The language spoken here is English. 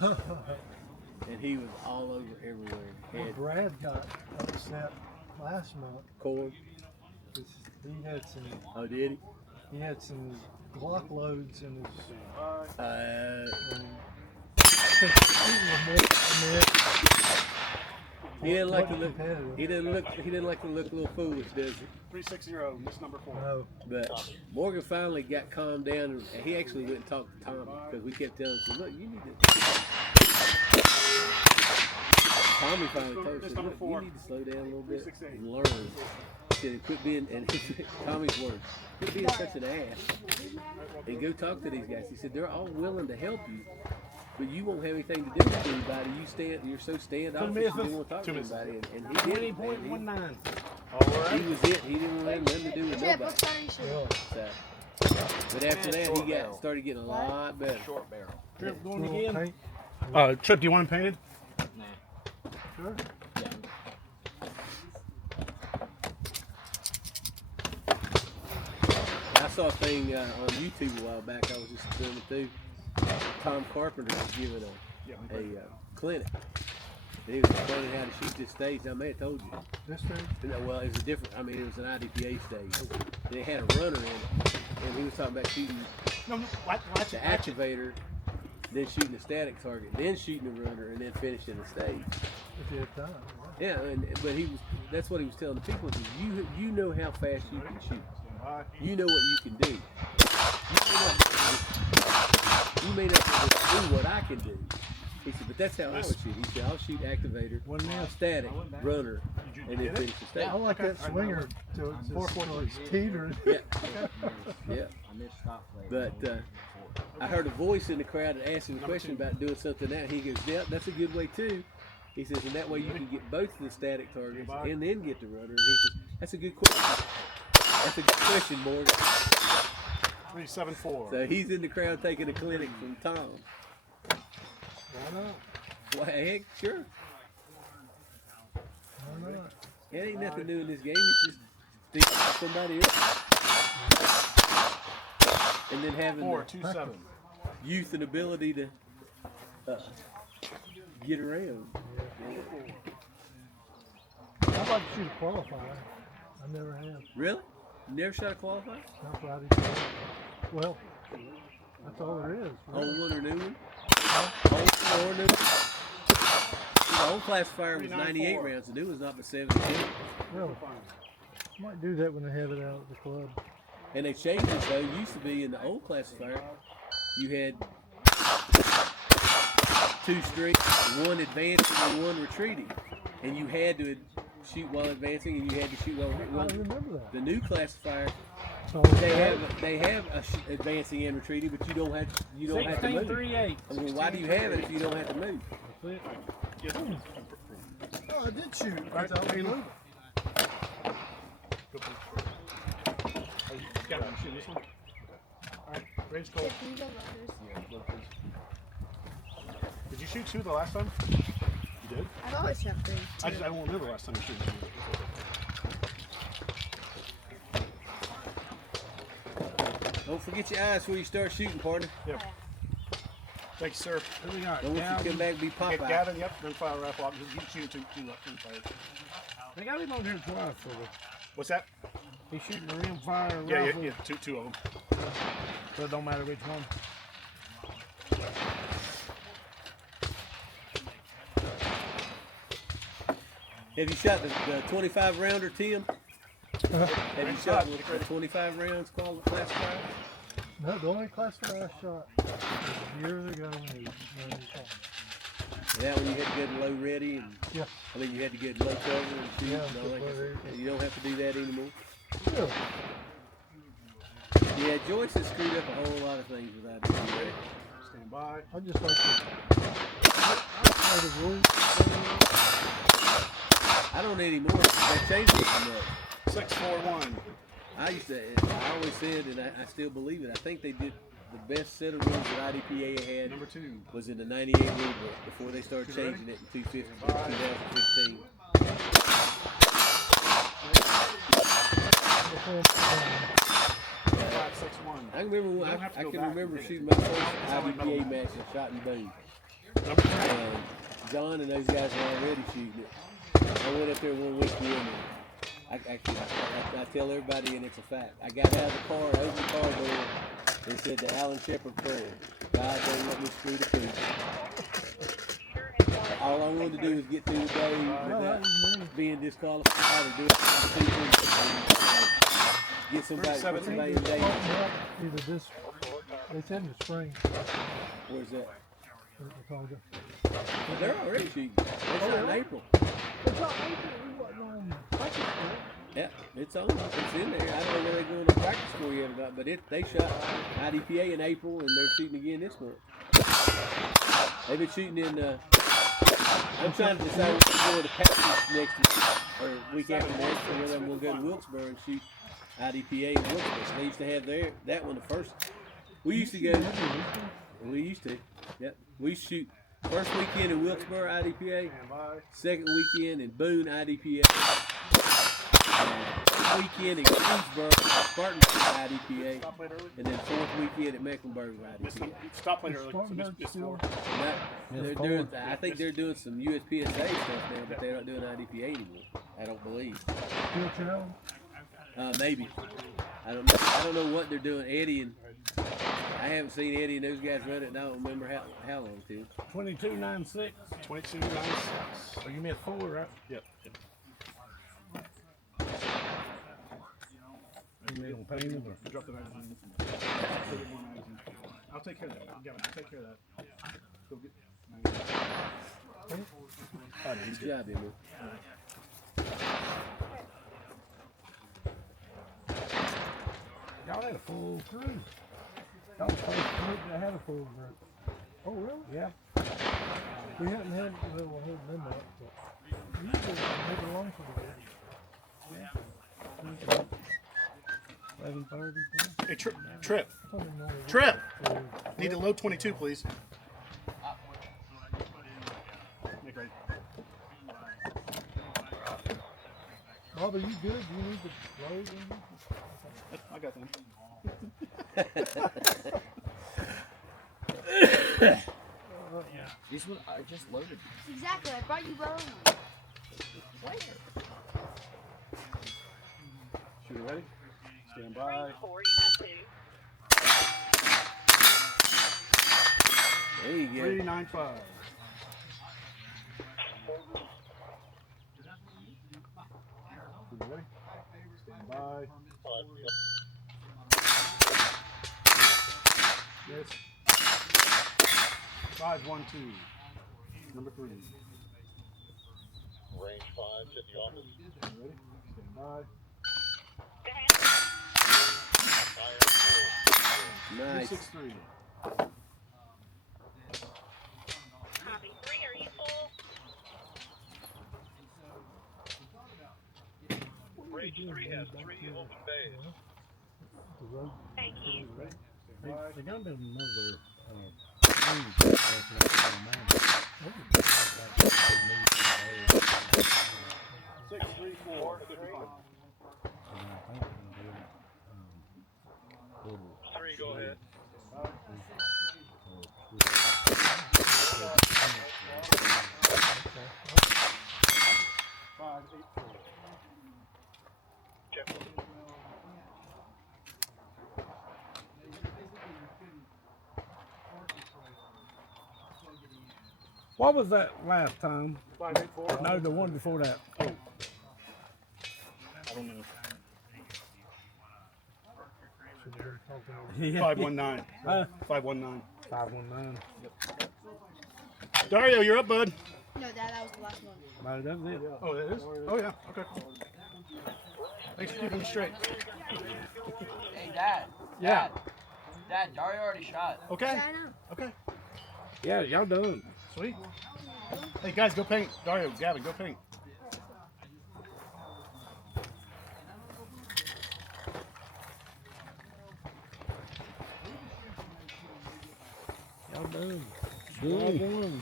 And he was all over everywhere. Well, Brad got upset last month. Corn. He had some. Oh, did he? He had some Glock loads in his. He didn't like to look. He didn't like to look a little foolish, does he? 360. This number 4. No. But Morgan finally got calmed down, and he actually went and talked to Tommy because we kept telling him, "Look, you need to." Tommy finally told us, "Look, you need to slow down a little bit and learn." He said, "Quit being," and Tommy's words, "Quit being such an ass, and go talk to these guys." He said, "They're all willing to help you." But you won't have anything to do with anybody. You're so standoffish. You don't want to talk to anybody. And he did. 20.19. All right. He was it. He didn't want nothing to do with nobody. So, but after that, he started getting a lot better. Short barrel. Trip going again? Trip, do you want him painted? Nah. Sure. Yeah. I saw a thing on YouTube a while back. I was just filming too. Tom Carpenter was giving a clinic. And he was explaining how to shoot this stage. I may have told you. This stage? Well, it was a different. I mean, it was an IDPA stage. And it had a runner in it, and he was talking about shooting the activator, then shooting the static target, then shooting the runner, and then finishing the stage. If you have time. Yeah, but that's what he was telling the people. Is you know how fast you can shoot. You know what you can do. You may not do what I can do. He said, but that's how I would shoot. He said, I'll shoot activator, static, runner, and then finish the stage. I like that swinger to it's teetering. Yeah. Yeah. But I heard a voice in the crowd that asked him a question about doing something now. He goes, yeah, that's a good way too. He says, and that way you can get both of the static targets and then get the runner. And he says, that's a good question. That's a good question, Morgan. 374. So he's in the crowd taking a clinic from Tom. Why not? Well, heck, sure. Why not? It ain't nothing new in this game. It's just thinking of somebody else. And then having 427. Youth and ability to get around. Yeah. I'd like to shoot a qualifier. I never have. Really? You never shot a qualifier? Not Friday. Well, that's all there is. Really. Old one or new one? Old or new one? The old classifier was 98 rounds. The new one's not but 72. Really? Might do that when they have it out at the club. And they changed it though. It used to be in the old classifier, you had 2 streaks, 1 advancing and 1 retreating. And you had to shoot while advancing and you had to shoot while retreating. I remember that. The new classifier, So they have advancing and retreating, but you don't have to move. 1638. I mean, why do you have it if you don't have to move? Oh, I did shoot. Right, I was moving. Got it. Shoot this one. All right, range cold. Did you shoot 2 the last time? You did? I've always shot 3. I don't remember the last time you shot 2. Don't forget your eyes before you start shooting, partner. Yep. Thank you, sir. Don't want you to come back and be Okay, Popeye. Gavin, yep, then fire rifle off. You shoot 2 left and fire. They got him on here twice for the. What's that? He's shooting the rim fire Yeah, rifle. yeah, 2 of them. So it don't matter which one. Have you shot the 25 rounder, Tim? Have you shot with the 25 rounds classifier? No, the only classifier I shot was years ago when he shot. And that one you had to go to low ready, and Yeah. I mean you had to get low cover and shoot. Yeah, and all that low kind of ready. stuff. You don't have to do that anymore. Yeah. Yeah, Joyce has screwed up a whole lot of things without doing that. Stand by. I just like to. I the rules. I don't anymore. They changed it too much. 641. I always said, and I still believe it. I think they did the best set of rules that IDPA had. Number 2. Was in the 98 rule book before they started changing it in 2015. I can remember shooting my first IDPA match and shot in Boone. John and those guys are already shooting it. I went up there one weekend and I tell everybody, and it's a fact. I got out of the car, opened the car door, and said the Alan Shepard prayer. God, don't let me screw the food. All I wanted to do was get through the day without being disqualified or doing something. Get somebody in day. Either this, it's in the spring. Where's that? Georgia. They're already shooting. It's not in April. It's not April. We wasn't on practice score. Yeah, it's on. It's in there. I don't know where they're going to practice score yet or not, but they shot IDPA in April and they're shooting again this month. They've been shooting in. I'm trying to decide whether to go to Patsy next week or week after next, or whether I'm going to go to Wilkesboro and shoot IDPA in Wilkesboro. So they used to have that one the first. We used to go. We used to. Yep. We used to shoot first weekend in Wilkesboro IDPA, second weekend in Boone IDPA, weekend in Greensboro Spartanburg IDPA, and then fourth weekend at Mecklenburg IDPA. Stop playing early. I think they're doing some USPSA stuff now, but they're not doing IDPA anymore. I don't believe. Maybe. I don't know what they're doing. Eddie and I haven't seen Eddie and those guys run it, and I don't remember how long too. 2296. 2296. So you missed 4, right? Yep. You made on painting or? Drop the magazine. I'll take care of that. Gavin, I'll take care of that. Go get Good job, Emily. Y'all had a full crew. That was the first group that had a full group. Oh, really? Yeah. We hadn't had them up, but usually they made it along pretty good. 11:30. Hey, Trip. Need to load 22, please. Make ready. Bob, are you good? Do you need to load? I got them. This one I just loaded. Exactly, I brought you bone. Where? Shooter ready? Stand by. There you go. 395. Shooter ready? Stand by. Yes. 512. Number 3. Range 5 to the office. Ready? Stand by. Nice. 263. Copy 3, are you full? Range 3 has 3 open bays. Thank you. They got them another 634. 3, go ahead. 584. Check. What was that last time? 584. No, the one before that. I don't know. Yeah. 519. 519. 519. Dario, you're up, bud. No, that was the last one. No, that's it. Oh, that is? Oh, yeah. Okay. Thanks for keeping me straight. Hey, Dad. Yeah. Dad, Dario already shot. Okay. Yeah, I know. Okay. Yeah, y'all done. Sweet. Hey, guys, go paint. Dario, Gavin, go paint. Y'all done. Good.